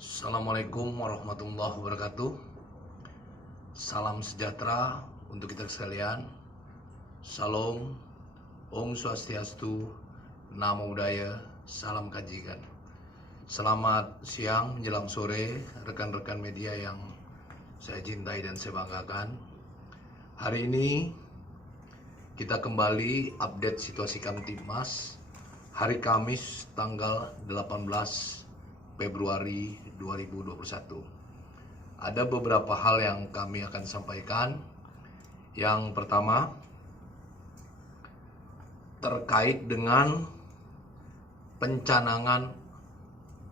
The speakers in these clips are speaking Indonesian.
Assalamualaikum warahmatullahi wabarakatuh. Salam sejahtera untuk kita sekalian. Salam, Om Swastiastu, Namo Buddhaya, salam kajikan. Selamat siang menjelang sore rekan-rekan media yang saya cintai dan saya banggakan. Hari ini kita kembali update situasi Kamtibmas hari Kamis tanggal 18 Februari 2021. Ada beberapa hal yang kami akan sampaikan. Yang pertama, terkait dengan pencanangan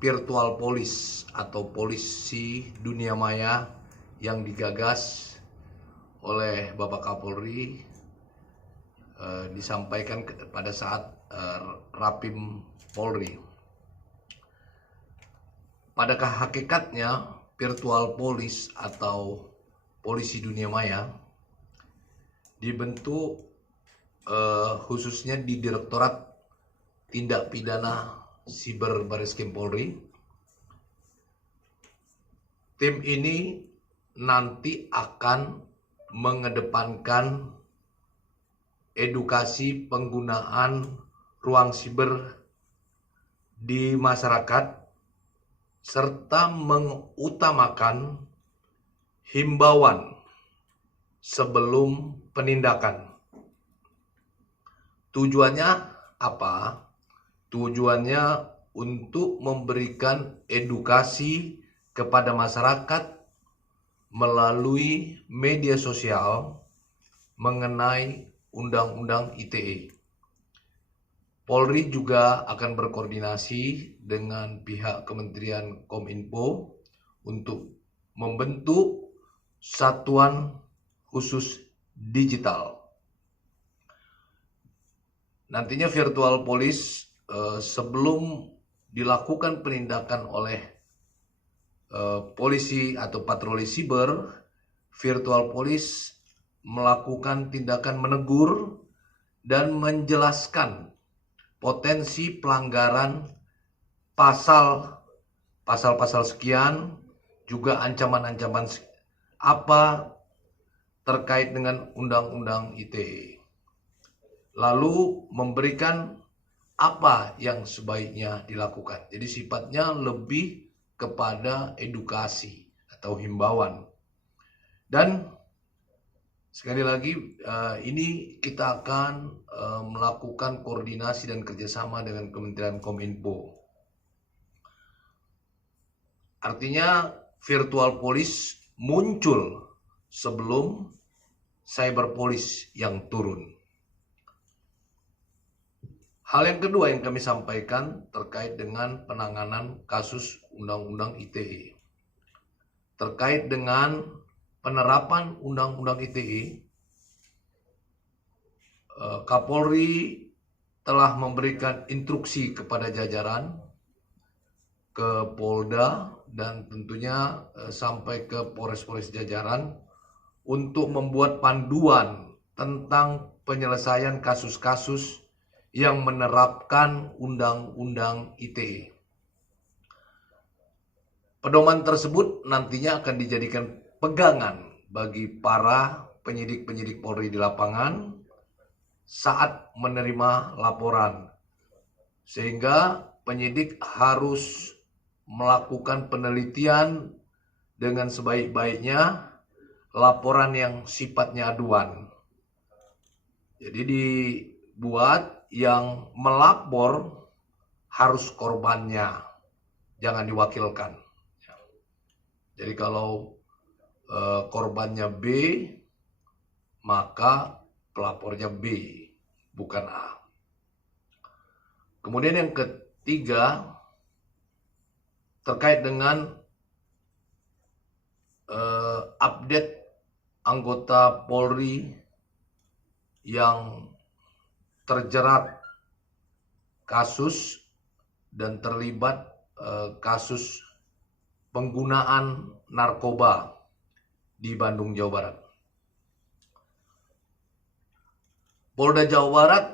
virtual police atau polisi dunia maya yang digagas oleh Bapak Kapolri, disampaikan pada saat Rapim Polri. Pada hakikatnya, virtual police atau polisi dunia maya dibentuk khususnya di Direktorat Tindak Pidana Siber Bareskrim Polri. Tim ini nanti akan mengedepankan edukasi penggunaan ruang siber di masyarakat serta mengutamakan himbauan sebelum penindakan. Tujuannya apa? Tujuannya untuk memberikan edukasi kepada masyarakat melalui media sosial mengenai Undang-Undang ITE. Polri juga akan berkoordinasi dengan pihak Kementerian Kominfo untuk membentuk satuan khusus digital. Nantinya virtual police sebelum dilakukan penindakan oleh polisi atau patroli siber, virtual police melakukan tindakan menegur dan menjelaskan potensi pelanggaran pasal-pasal sekian, juga ancaman-ancaman apa terkait dengan Undang-Undang ITE. Lalu memberikan apa yang sebaiknya dilakukan. Jadi sifatnya lebih kepada edukasi atau himbauan. Dan sekali lagi, ini kita akan melakukan koordinasi dan kerjasama dengan Kementerian Kominfo. Artinya virtual police muncul sebelum cyber police yang turun. Hal yang kedua yang kami sampaikan terkait dengan penanganan kasus Undang-Undang ITE. Terkait dengan penerapan Undang-Undang ITE, Kapolri telah memberikan instruksi kepada jajaran, ke Polda, dan tentunya sampai ke Polres-Polres jajaran untuk membuat panduan tentang penyelesaian kasus-kasus yang menerapkan Undang-Undang ITE. Pedoman tersebut nantinya akan dijadikan pegangan bagi para penyidik-penyidik Polri di lapangan saat menerima laporan, sehingga penyidik harus melakukan penelitian dengan sebaik-baiknya laporan yang sifatnya aduan. Jadi dibuat yang melapor harus korbannya, jangan diwakilkan. Jadi kalau korbannya B, maka pelapornya B, bukan A. Kemudian yang ketiga, terkait dengan update anggota Polri yang terjerat kasus dan terlibat kasus penggunaan narkoba di Bandung, Jawa Barat. Polda Jawa Barat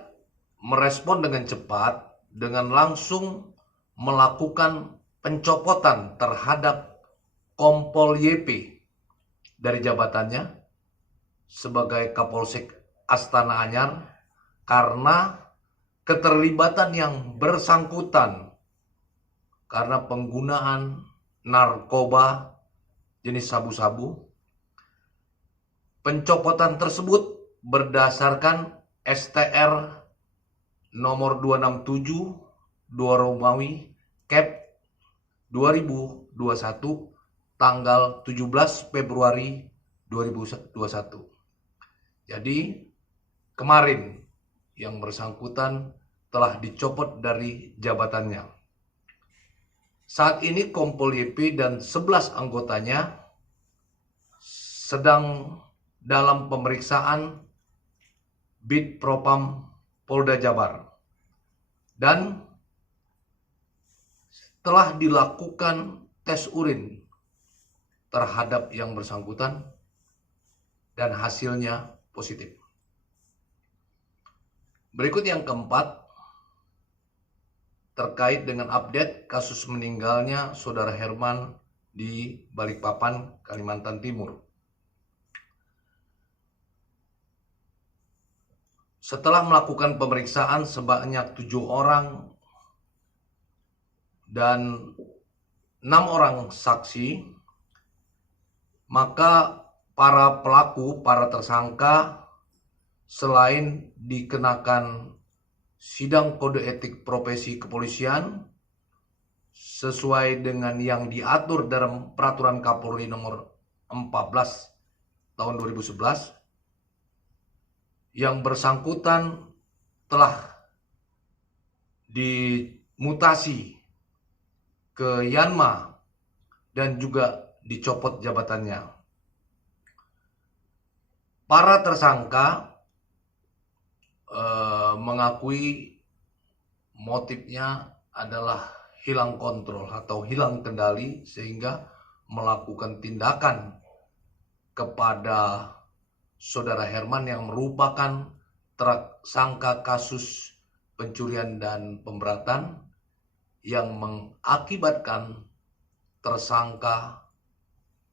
merespon dengan cepat dengan langsung melakukan pencopotan terhadap Kompol YP dari jabatannya sebagai Kapolsek Astana Anyar karena keterlibatan yang bersangkutan karena penggunaan narkoba jenis sabu-sabu. Pencopotan tersebut berdasarkan STR nomor 267 2 Romawi Cap 2021 tanggal 17 Februari 2021. Jadi kemarin yang bersangkutan telah dicopot dari jabatannya. Saat ini Kompol YP dan 11 anggotanya sedang dalam pemeriksaan Bid Propam Polda Jabar dan telah dilakukan tes urin terhadap yang bersangkutan dan hasilnya positif. Berikut yang keempat, terkait dengan update kasus meninggalnya Saudara Herman di Balikpapan, Kalimantan Timur. Setelah melakukan pemeriksaan sebanyak 7 orang dan 6 orang saksi, maka para pelaku, para tersangka selain dikenakan sidang kode etik profesi kepolisian sesuai dengan yang diatur dalam Peraturan Kapolri nomor 14 tahun 2011, yang bersangkutan telah dimutasi ke Yanma dan juga dicopot jabatannya. Para tersangka mengakui motifnya adalah hilang kontrol atau hilang kendali sehingga melakukan tindakan kepada Saudara Herman yang merupakan tersangka kasus pencurian dan pemberatan yang mengakibatkan tersangka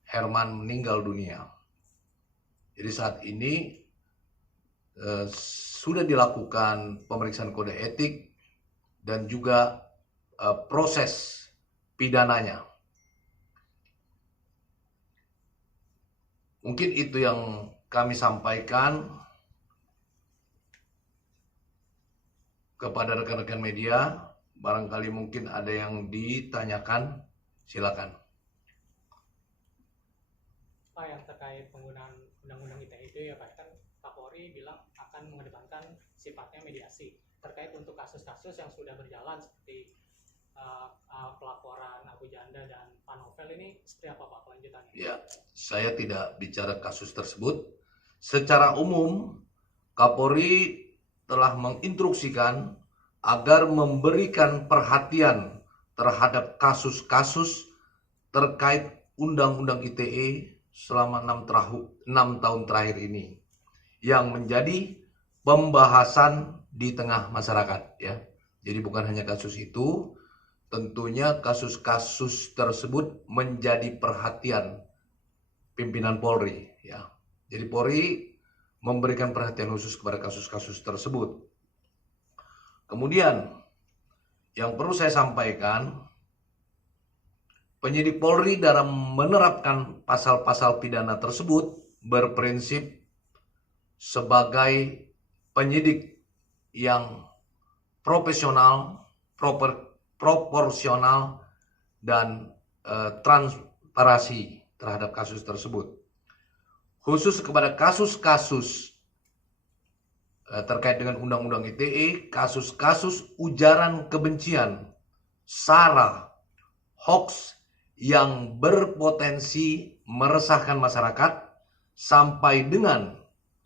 Herman meninggal dunia. Jadi saat ini sudah dilakukan pemeriksaan kode etik dan juga proses pidananya. Mungkin itu yang kami sampaikan kepada rekan-rekan media. Barangkali mungkin ada yang ditanyakan, silakan. Pak, yang terkait penggunaan undang-undang ITE itu ya Pak, kan Kapolri bilang akan mengedepankan sifatnya mediasi. Terkait untuk kasus-kasus yang sudah berjalan seperti pelaporan Abu Janda dan Pak Novel ini seperti apa Pak kelanjutannya? Ya, saya tidak bicara kasus tersebut. Secara umum, Kapolri telah menginstruksikan agar memberikan perhatian terhadap kasus-kasus terkait Undang-Undang ITE selama 6 tahun terakhir ini yang menjadi pembahasan di tengah masyarakat, ya. Jadi bukan hanya kasus itu, tentunya kasus-kasus tersebut menjadi perhatian pimpinan Polri, ya. Jadi Polri memberikan perhatian khusus kepada kasus-kasus tersebut. Kemudian yang perlu saya sampaikan, penyidik Polri dalam menerapkan pasal-pasal pidana tersebut berprinsip sebagai penyidik yang profesional, proporsional, dan transparansi terhadap kasus tersebut. Khusus kepada kasus-kasus terkait dengan Undang-Undang ITE, kasus-kasus ujaran kebencian, sara, hoax yang berpotensi meresahkan masyarakat sampai dengan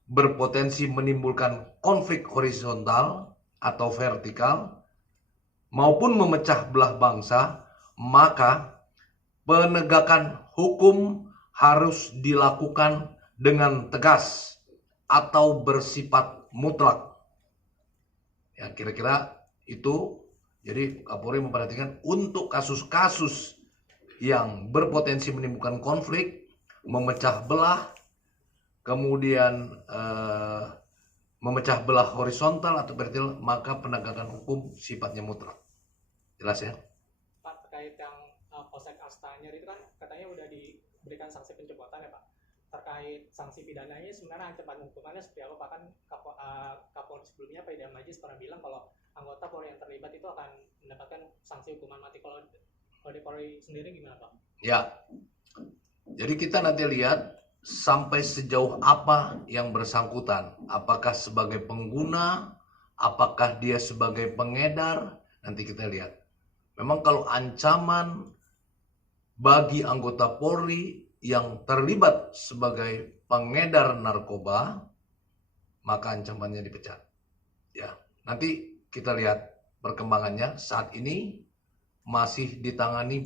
berpotensi menimbulkan konflik horizontal atau vertikal maupun memecah belah bangsa, maka penegakan hukum harus dilakukan dengan tegas atau bersifat mutlak. Ya, kira-kira itu Jadi Kapolri memperhatikan untuk kasus-kasus yang berpotensi menimbulkan konflik, memecah belah, kemudian memecah belah horizontal atau vertikal, maka penegakan hukum sifatnya mutlak. Jelas ya? Pak, terkait yang Polsek Astana itu kan katanya udah diberikan sanksi pencopotan ya Pak. Terkait sanksi pidananya sebenarnya ancaman hukumannya seperti apa Pak? Kan Kapolri sebelumnya Pak Idam Aziz pernah bilang kalau anggota Polri yang terlibat itu akan mendapatkan sanksi hukuman mati. Kalau di Polri sendiri gimana Pak? Ya, jadi kita nanti lihat sampai sejauh apa yang bersangkutan. Apakah sebagai pengguna, apakah dia sebagai pengedar, nanti kita lihat. Memang kalau ancaman bagi anggota Polri yang terlibat sebagai pengedar narkoba, maka ancamannya dipecat. Ya, nanti kita lihat perkembangannya. Saat ini masih ditangani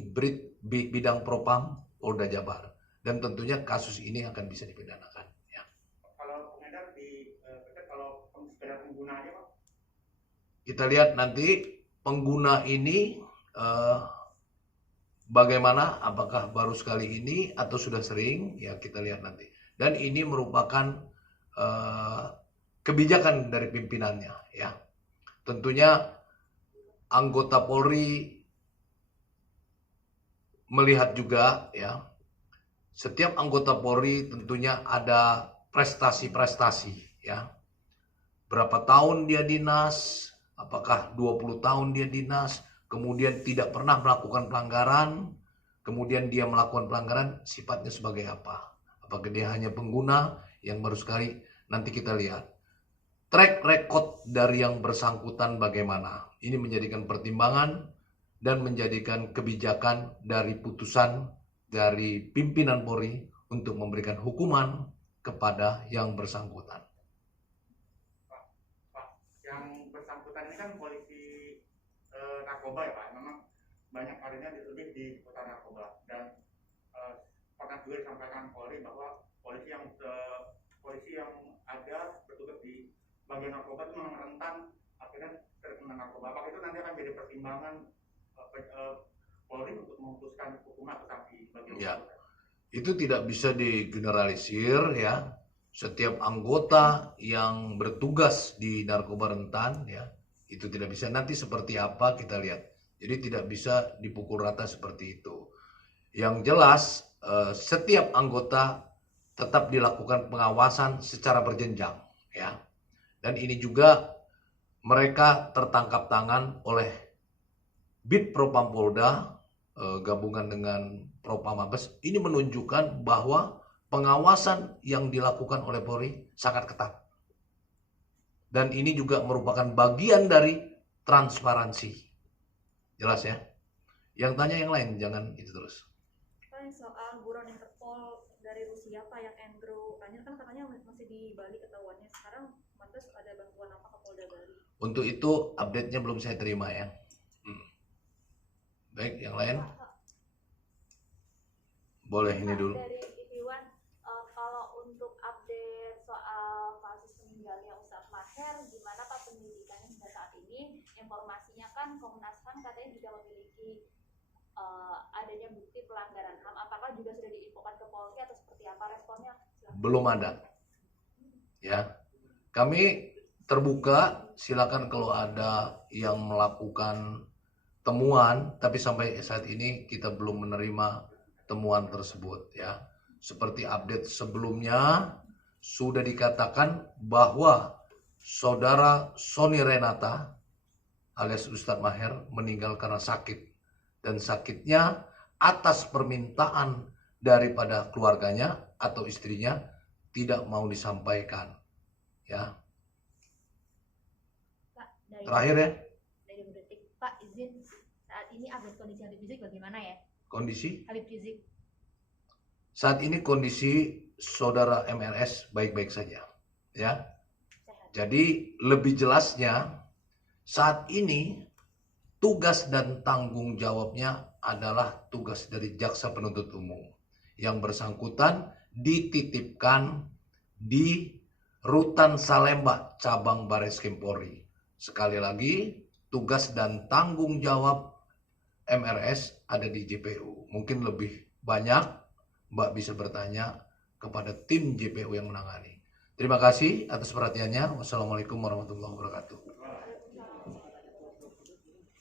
bidang Propam Polda Jabar, dan tentunya kasus ini akan bisa dipidanakan. Ya. Kalau pengedar kalau sekedar penggunaannya Pak? Kita lihat nanti pengguna ini bagaimana, apakah baru sekali ini atau sudah sering, ya kita lihat nanti. Dan ini merupakan kebijakan dari pimpinannya, ya. Tentunya anggota Polri melihat juga, ya, setiap anggota Polri tentunya ada prestasi-prestasi, ya. Berapa tahun dia dinas, apakah 20 tahun dia dinas, kemudian tidak pernah melakukan pelanggaran, kemudian dia melakukan pelanggaran, sifatnya sebagai apa? Apakah dia hanya pengguna yang baru sekali? Nanti kita lihat. Track record dari yang bersangkutan bagaimana? Ini menjadikan pertimbangan dan menjadikan kebijakan dari putusan dari pimpinan Polri untuk memberikan hukuman kepada yang bersangkutan. Yang bersangkutan ini kan polisi narkoba ya Pak, memang banyak karirnya lebih di seputar narkoba, dan pernah juga disampaikan Polri bahwa polisi yang ada bertugas di bagian narkoba itu memang rentan akhirnya terkena narkoba. Apakah itu nanti akan jadi pertimbangan Polri untuk memutuskan hukuman atau sanksi bagi ya, itu tidak bisa digeneralisir, ya. Setiap anggota yang bertugas di narkoba rentan, ya, itu tidak bisa. Nanti seperti apa kita lihat. Jadi tidak bisa dipukul rata seperti itu. Yang jelas setiap anggota tetap dilakukan pengawasan secara berjenjang, ya. Dan ini juga mereka tertangkap tangan oleh Bid Propam Polda gabungan dengan Propam Mabes. Ini menunjukkan bahwa pengawasan yang dilakukan oleh Polri sangat ketat. Dan ini juga merupakan bagian dari transparansi. Jelas ya? Yang tanya yang lain, jangan itu terus. Pak, yang soal buron Interpol dari Rusia, Pak, yang Andrew Tanya kan katanya masih di Bali ketahuannya. Sekarang Mantas ada bantuan apa ke Polda Bali? Untuk itu update-nya belum saya terima, ya. Baik, yang lain? Boleh ini dulu. Dari Iwan, kalau untuk update soal kasus meninggalnya Ustadz Maher, gimana Pak penyelidikannya hingga saat ini? Informasinya kan Komnas HAM katanya juga memiliki adanya bukti pelanggaran HAM. Apakah juga sudah diinfokan ke Polri atau seperti apa responnya? Belum ada. Ya. Kami terbuka, silakan kalau ada yang melakukan temuan, tapi sampai saat ini kita belum menerima temuan tersebut, ya. Seperti update sebelumnya sudah dikatakan bahwa saudara Sony Renata alias Ustadz Maher meninggal karena sakit, dan sakitnya atas permintaan daripada keluarganya atau istrinya tidak mau disampaikan, ya. Pak, Terakhir ya, dari Detik, Pak izin saat ini update kondisi Habib Rizik bagaimana ya? kondisi Habib Rizik saat ini, kondisi saudara MRS baik-baik saja, ya. sehat. Jadi lebih jelasnya saat ini tugas dan tanggung jawabnya adalah tugas dari jaksa penuntut umum. Yang bersangkutan dititipkan di Rutan Salemba cabang Bareskrim Polri. Sekali lagi, tugas dan tanggung jawab MRS ada di JPU. Mungkin lebih banyak Mbak bisa bertanya kepada tim JPU yang menangani. Terima kasih atas perhatiannya. Wassalamualaikum warahmatullahi wabarakatuh.